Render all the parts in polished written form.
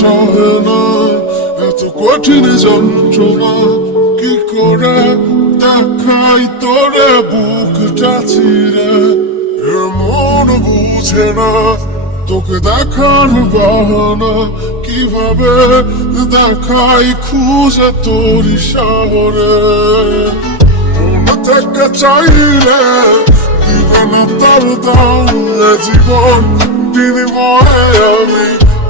সহে না এত কঠিন যন্ত্রণা, কি করে দেখাই তোরে বুকটা ছিঁড়ে। মন বুঝে না তোকে দেখার বাহানা, কিভাবে দেখাই খুঁজে তোর শহরে। মন থেকে চাইলে দিবে না তার দাম, জীবন বিনিময়ে আমি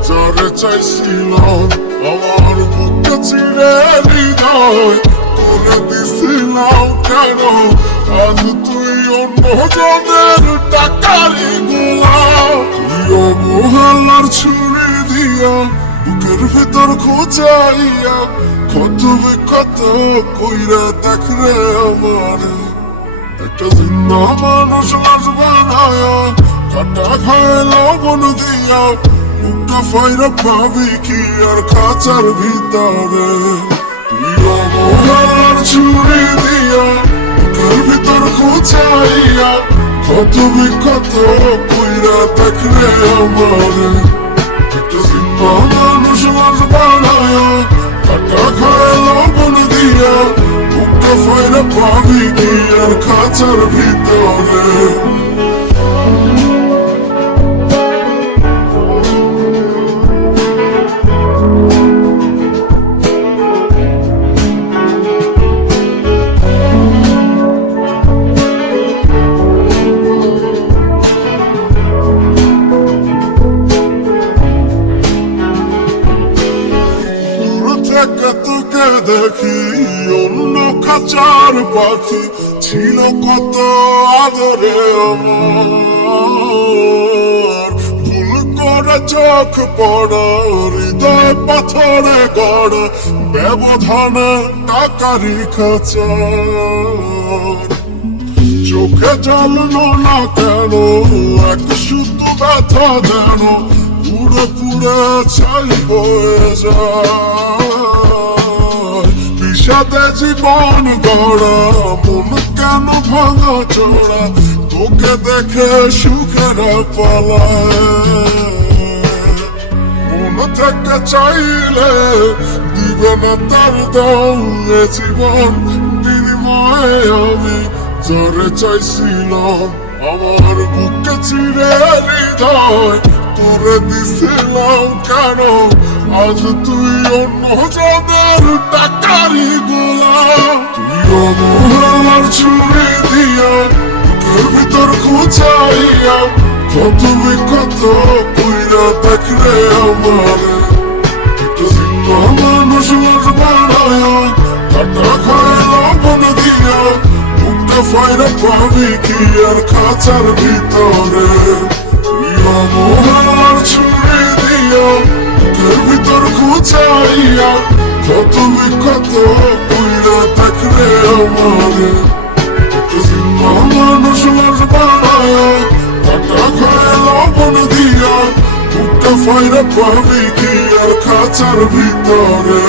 যারে চাইছিলাম। আমার বুকটা চিরে হৃদয় তোরে দিছিলাম কেন? আজ তুই অন্য জনের টাকারি গোলাম। তুই অবহেলার ছুরি দিয়া বুকের ভেতর খোঁজাইয়া কত বিক্ষত কইরা দেখরে আমার। একটা জিন্দা মানুষ লাশ বানায়া কাটা খায় লবণ দিয়া, মুখটা ফাইরা পাবি কি আর খাঁচার ভিতরে? তুই অবহেলার ছুরি দিয়া বুকের ভিতর খোঁচাইয়া কত বিক্ষত কইরা দেখলে আমারে। একটা জিন্দা মানুষ লাশ বানায়া কাটা খায় লবণ দিয়া, মুখটা ফাইরা পাবি কি আর খাঁচার ভিতরে? তোকে দেখি অন্য খাঁচার পাখি, ছিল কত আদরে আমার। ভুল করে চোখ পড়া হৃদয় পাথরে গড়া, ব্যবধানে টাকারি খাঁচার। চোখে জ্বালানো না কেন এক শুধু ব্যথা যেন পুরো পুরো ছাই হয়ে যায়। বিষাদে জীবন গড়া মন কেন ভাঙা চোরা, তোকে দেখে সুখেরা পালায়। মন থেকে চাইলে দিবে না তার দাম, জীবন বিনিময়ে আমি যারে চাইছিলাম। আমার বুকে চিরে হৃদয় তোরে দিছিলাম কেন? আজ তুই অন্য জনের টাকারি গোলাম। তুই অবহেলার ছুরি দিয়া বুকের ভিতর খোঁচাইয়া কত বিক্ষত কইরা দেখলে আমারে। একটা জিন্দা মানুষ লাশ বানায়া কাটা খায় লবণ দিয়া, মুখটা ফাইরা পাবি কি আর খাঁচার ভিতরে? তুই অবহেলার ছুরি দিয়া বুকের ভিতর খোঁচাইয়া কত বিক্ষত কইরা দেখলে আমারে। একটা জিন্দা মানুষ লাশ বানায়া কাটা খায় লবণ দিয়া, মুখটা ফাইরা পাবি কি আর খাঁচার ভিতরে?